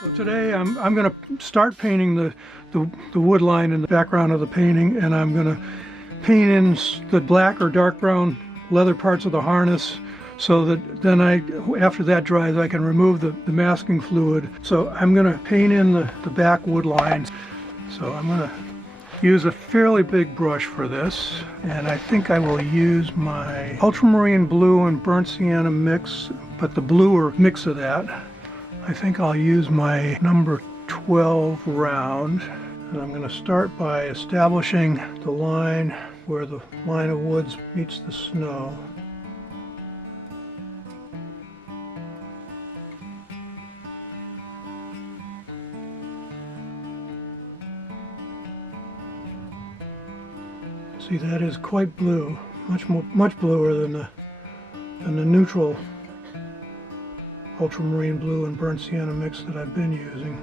So today I'm going to start painting the wood line in the background of the painting, and I'm going to paint in the black or dark brown leather parts of the harness, so that then after that dries, I can remove the masking fluid. So I'm going to paint in the back wood lines. So I'm going to use a fairly big brush for this, and I think I will use my ultramarine blue and burnt sienna mix, but the bluer mix of that. I think I'll use my number 12 round, and I'm going to start by establishing the line where the line of woods meets the snow. See, that is quite blue, much bluer than the neutral ultramarine blue and burnt sienna mix that I've been using.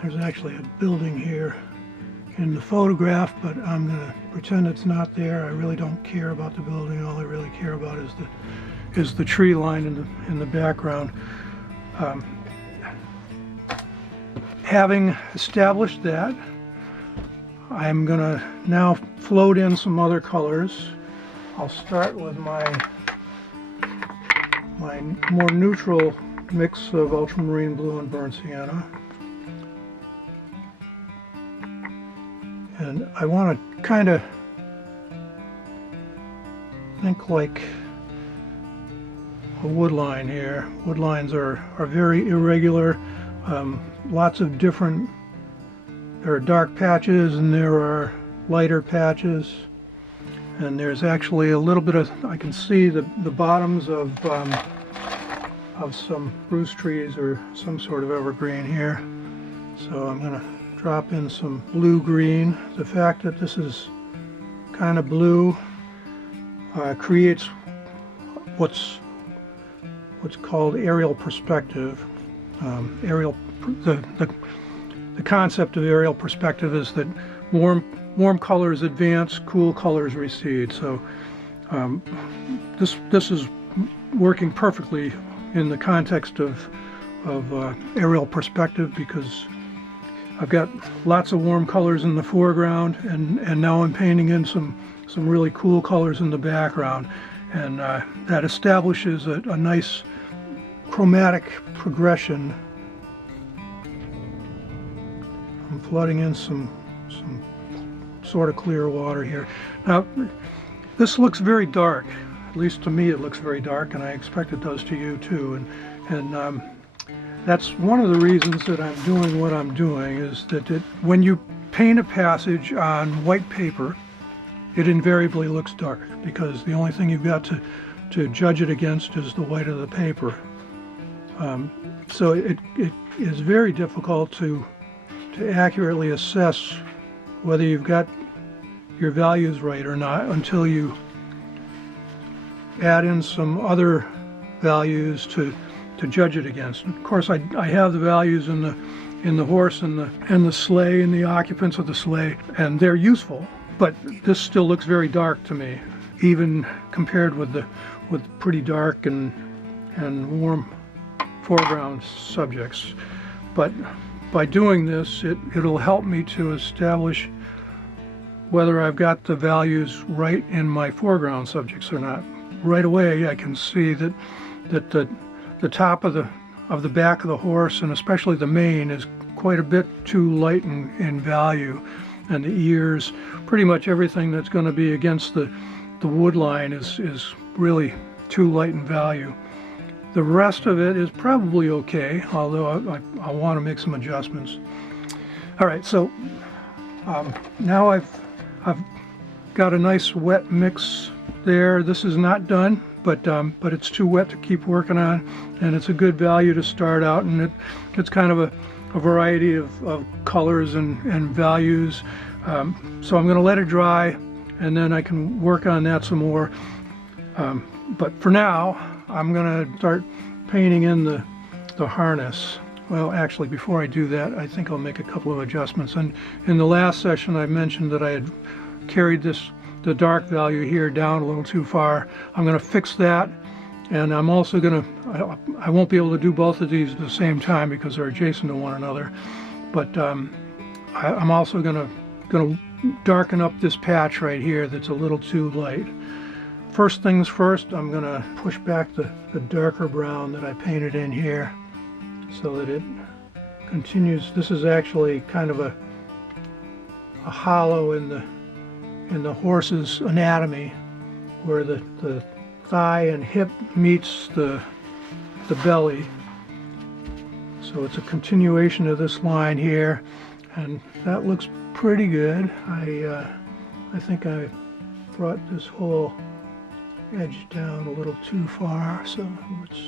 There's actually a building here in the photograph, but I'm going to pretend it's not there. I really don't care about the building. All I really care about is the tree line in the background. Having established that, I'm going to now float in some other colors. I'll start with my more neutral mix of ultramarine blue and burnt sienna. And I want to kind of think like a wood line here. Wood lines are very irregular. Lots of different, there are dark patches and there are lighter patches, and there's actually a little bit of, I can see the bottoms of some spruce trees or some sort of evergreen here. So I'm going to drop in some blue-green. The fact that this is kind of blue creates what's called aerial perspective. The concept of aerial perspective is that warm colors advance, cool colors recede. So this is working perfectly in the context of aerial perspective, because I've got lots of warm colors in the foreground, and now I'm painting in some really cool colors in the background, and that establishes a nice chromatic progression. I'm flooding in some sort of clear water here. Now, this looks very dark. At least to me it looks very dark, and I expect it does to you too. And that's one of the reasons that I'm doing what I'm doing, is that when you paint a passage on white paper, it invariably looks dark, because the only thing you've got to judge it against is the white of the paper. So it is very difficult to accurately assess whether you've got your values right or not until you add in some other values to judge it against. And of course, I have the values in the horse and the sleigh and the occupants of the sleigh, and they're useful, but this still looks very dark to me, even compared with pretty dark and warm foreground subjects. But by doing this, it'll help me to establish whether I've got the values right in my foreground subjects or not. Right away, I can see that the top of the back of the horse, and especially the mane, is quite a bit too light in value, and the ears, pretty much everything that's going to be against the wood line is really too light in value. The rest of it is probably okay, although I want to make some adjustments. All right, so now I've got a nice wet mix there. This is not done, but it's too wet to keep working on, and it's a good value to start out, and it's kind of a variety of colors and values. So I'm going to let it dry, and then I can work on that some more. But for now, I'm going to start painting in the harness. Well, actually, before I do that, I think I'll make a couple of adjustments. And in the last session, I mentioned that I had carried the dark value here down a little too far. I'm going to fix that, and I'm also going to, I won't be able to do both of these at the same time because they're adjacent to one another, but I'm also going to darken up this patch right here that's a little too light. First things first, I'm going to push back the darker brown that I painted in here so that it continues. This is actually kind of a hollow in the horse's anatomy where the thigh and hip meets the belly. So it's a continuation of this line here, and that looks pretty good. I think I brought this whole edge down a little too far, so let's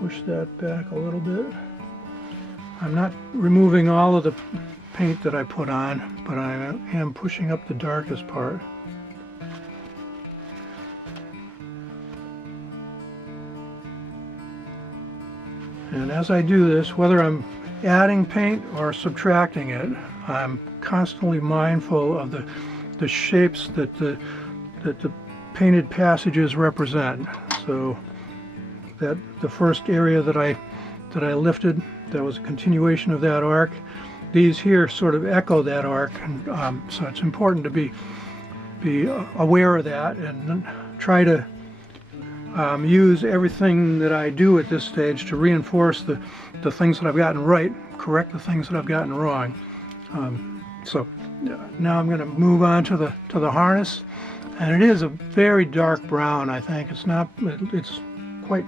push that back a little bit. I'm not removing all of the paint that I put on, but I am pushing up the darkest part. And as I do this, whether I'm adding paint or subtracting it, I'm constantly mindful of the shapes that the painted passages represent. So that the first area that I lifted, that was a continuation of that arc. These here sort of echo that arc, and so it's important to be aware of that and try to use everything that I do at this stage to reinforce the things that I've gotten right, correct the things that I've gotten wrong. So now I'm going to move on to the harness, and it is a very dark brown. I think it's quite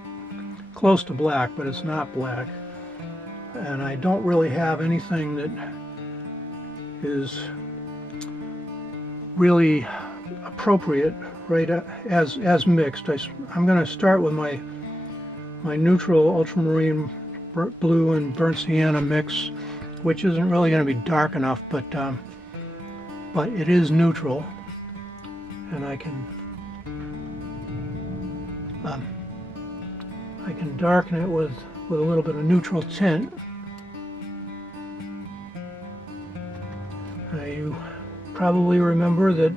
close to black, but it's not black. And I don't really have anything that is really appropriate right as mixed. I'm going to start with my neutral ultramarine blue and burnt sienna mix, which isn't really going to be dark enough, but it is neutral, and I can darken it with a little bit of neutral tint. Now you probably remember that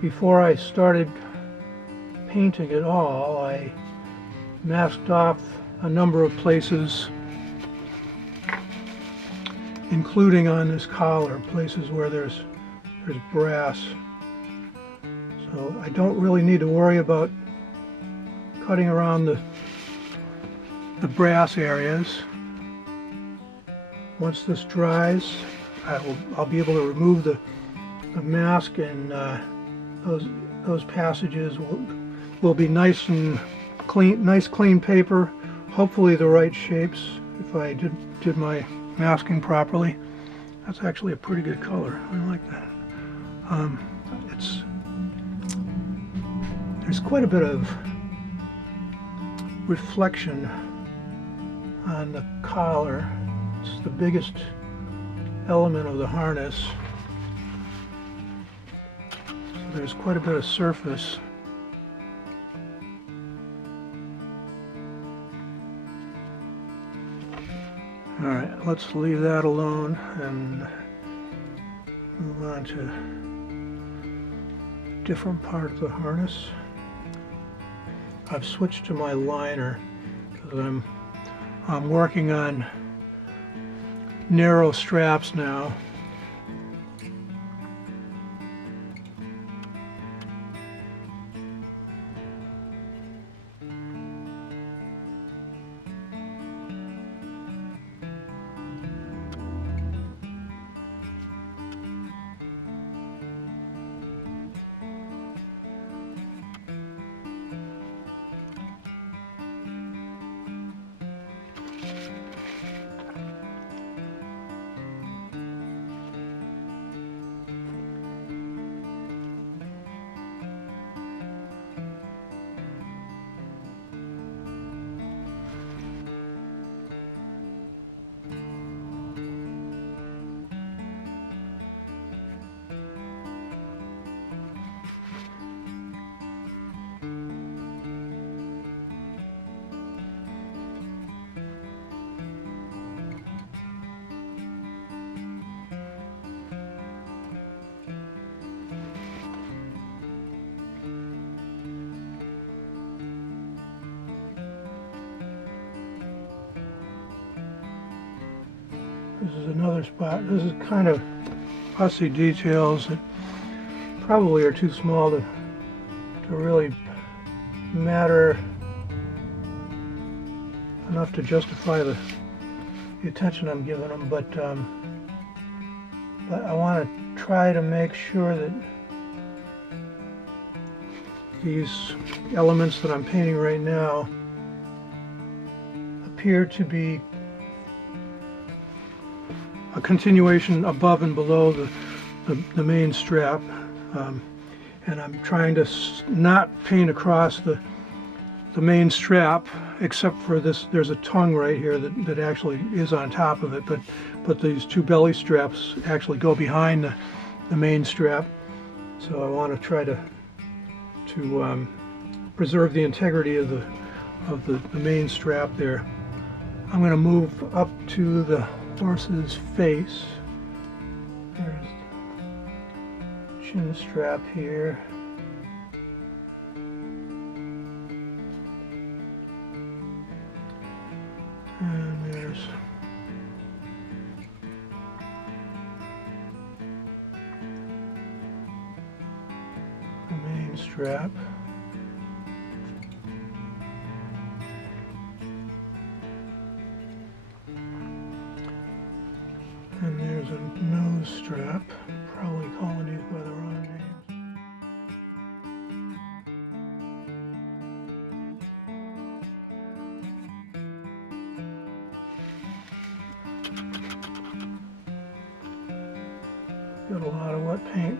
before I started painting at all, I masked off a number of places, including on this collar, places where there's brass. So I don't really need to worry about cutting around the brass areas. Once this dries, I'll be able to remove the mask, and those passages will be nice and clean, nice clean paper, hopefully the right shapes if I did my masking properly. That's actually a pretty good color. I like that. There's quite a bit of reflection on the collar. It's the biggest element of the harness. So there's quite a bit of surface. All right, let's leave that alone and move on to a different part of the harness. I've switched to my liner because I'm working on narrow straps now. This is another spot. This is kind of fussy details that probably are too small to really matter enough to justify the attention I'm giving them, but I want to try to make sure that these elements that I'm painting right now appear to be a continuation above and below the main strap, and I'm trying to not paint across the main strap, except for this. There's a tongue right here that actually is on top of it, but these two belly straps actually go behind the main strap. So I want to try to preserve the integrity of the main strap there. I'm going to move up to the horse's face. There's the chin strap here. And there's the main strap. And there's a nose strap, probably calling these by the wrong names. Got a lot of wet paint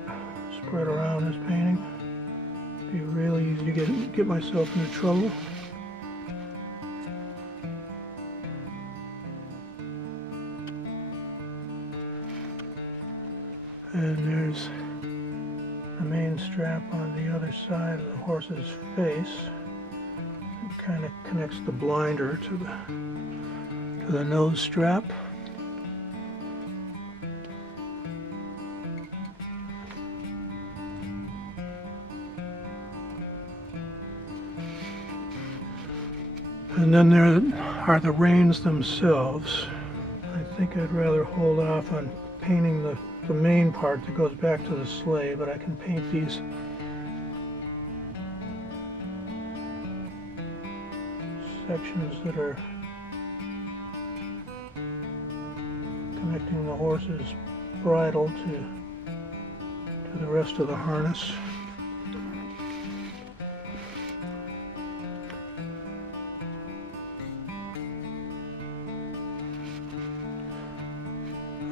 spread around this painting. It'd be really easy to get myself into trouble. And there's the main strap on the other side of the horse's face. It kind of connects the blinder to the nose strap. And then there are the reins themselves. I think I'd rather hold off on painting the main part that goes back to the sleigh, but I can paint these sections that are connecting the horse's bridle to the rest of the harness.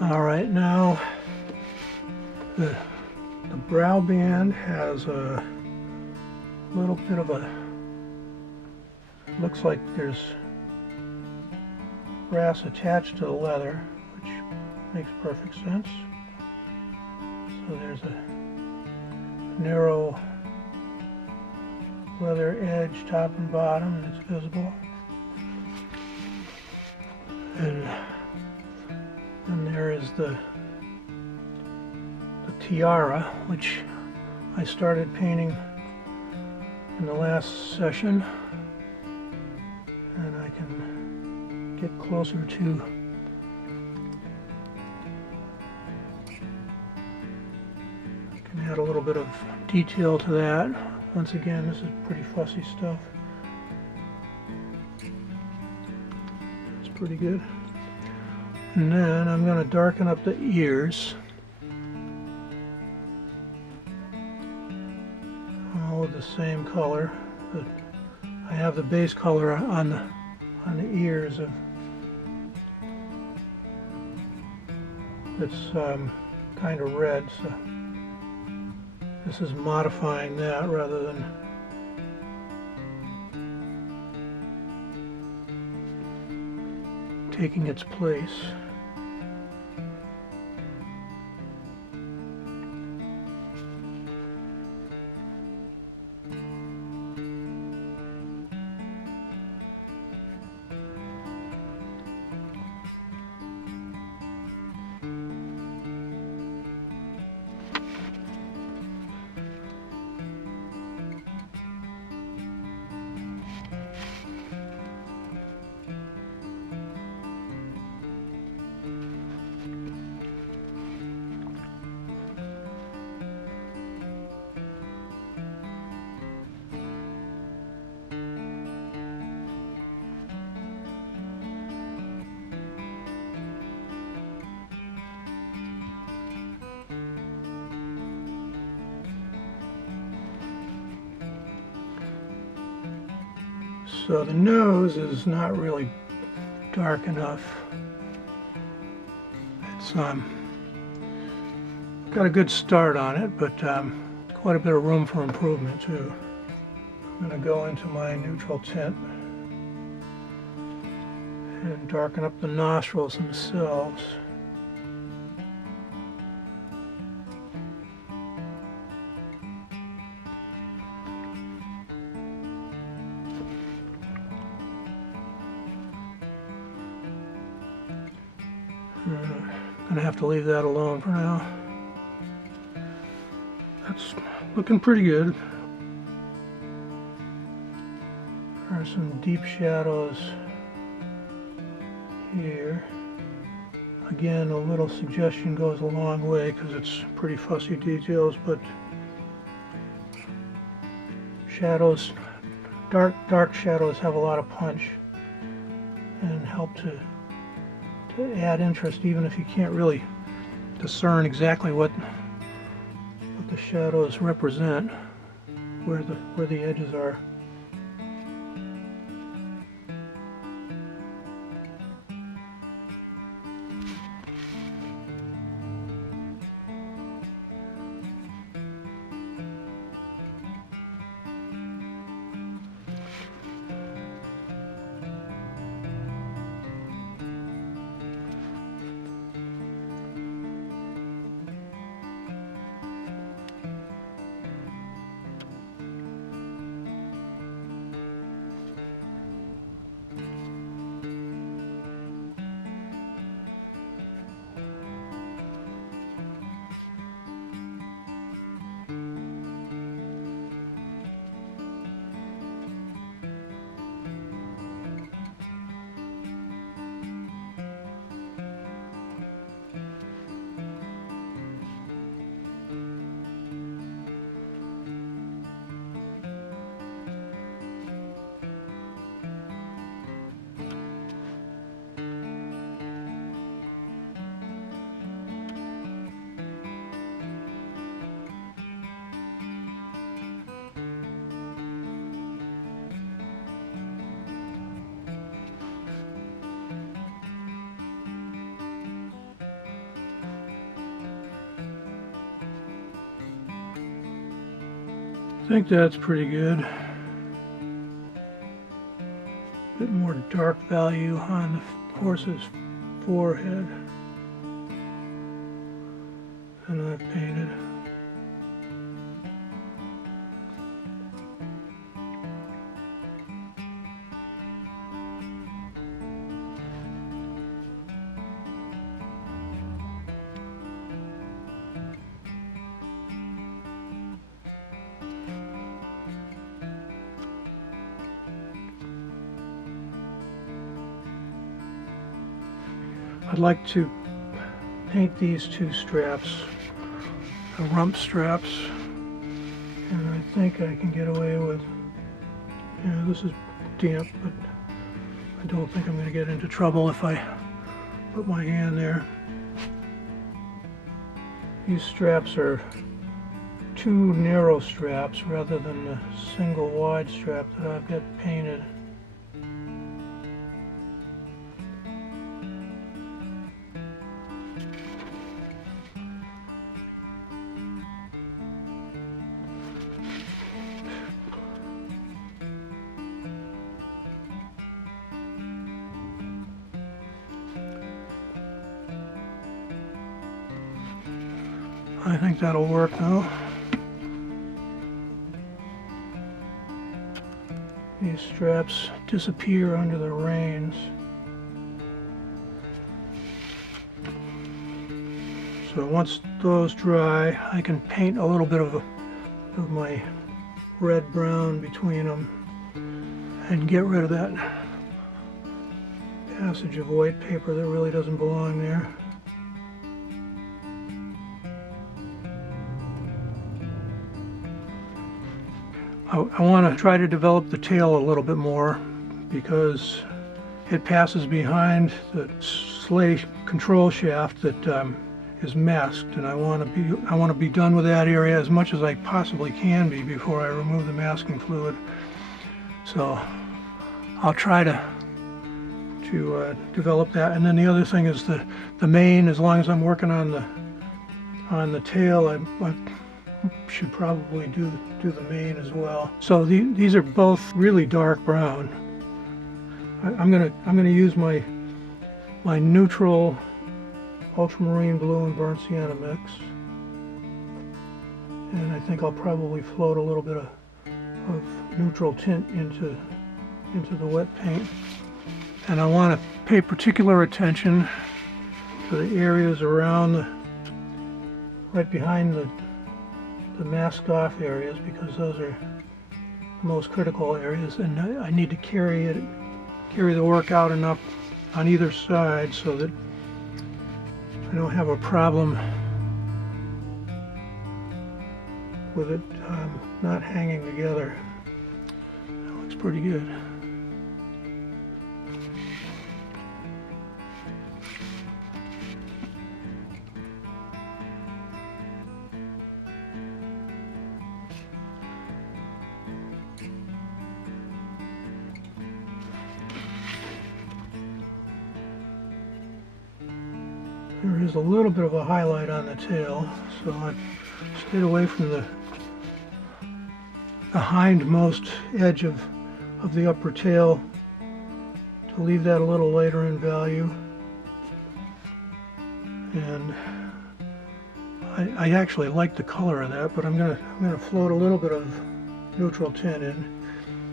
All right, now the brow band has a little bit of a, looks like there's brass attached to the leather, which makes perfect sense. So there's a narrow leather edge top and bottom, and it's visible. And there is the tiara, which I started painting in the last session, and I can get closer to add a little bit of detail to that. Once again, this is pretty fussy stuff. It's pretty good. And then I'm going to darken up the ears, all with the same color. But I have the base color on the ears of that's kind of red, so this is modifying that rather than taking its place. So the nose is not really dark enough. It's got a good start on it, but quite a bit of room for improvement too. I'm going to go into my neutral tint and darken up the nostrils themselves. I'm going to have to leave that alone for now. That's looking pretty good. There are some deep shadows here. Again, a little suggestion goes a long way because it's pretty fussy details, but shadows, dark shadows have a lot of punch and help to add interest, even if you can't really discern exactly what the shadows represent, where the edges are. I think that's pretty good. Bit more dark value on the horse's forehead than I've painted. I'd like to paint these two straps, the rump straps, and I think I can get away with, this is damp, but I don't think I'm going to get into trouble if I put my hand there. These straps are two narrow straps rather than the single wide strap that I've got painted. I think that'll work now. These straps disappear under the reins. So once those dry, I can paint a little bit of my red-brown between them and get rid of that passage of white paper that really doesn't belong there. I want to try to develop the tail a little bit more because it passes behind the Sleigh control shaft that is masked, and I want to be done with that area as much as I possibly can be before I remove the masking fluid. So I'll try to develop that. And then the other thing is the mane. As long as I'm working on the tail, I should probably do the mane as well. So these are both really dark brown. I'm gonna use my neutral ultramarine blue and burnt sienna mix, and I think I'll probably float a little bit of neutral tint into the wet paint. And I want to pay particular attention to the areas around right behind the masked off areas, because those are the most critical areas, and I need to carry the work out enough on either side so that I don't have a problem with it not hanging together. That looks pretty good. There is a little bit of a highlight on the tail, so I stayed away from the hindmost edge of the upper tail to leave that a little lighter in value. And I actually like the color of that, but I'm gonna float a little bit of neutral tint in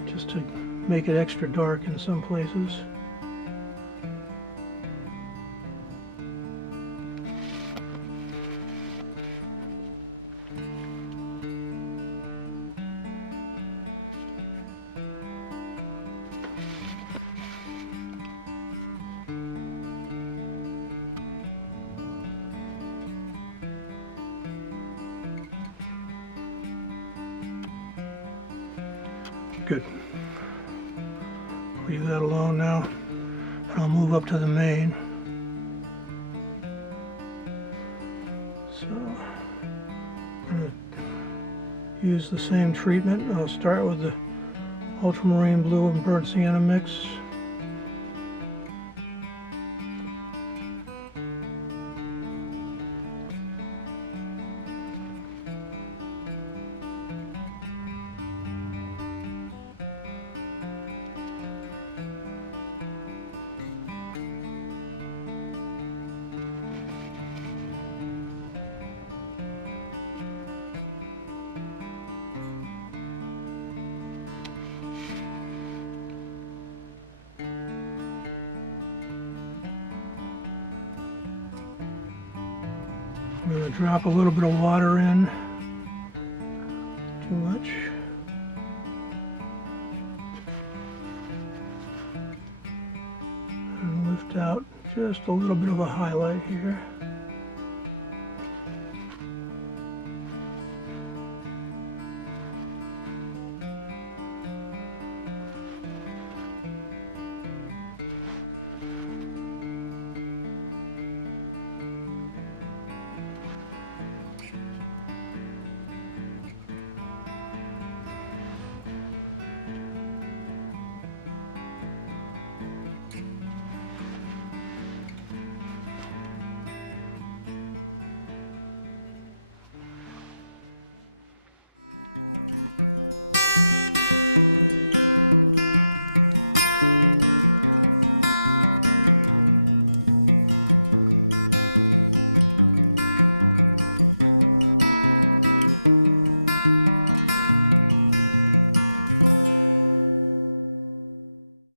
just to make it extra dark in some places. Good. Leave that alone now, and I'll move up to the mane. So I'm going to use the same treatment. I'll start with the ultramarine blue and burnt sienna mix. I'm going to drop a little bit of water in. Too much. And lift out just a little bit of a highlight here.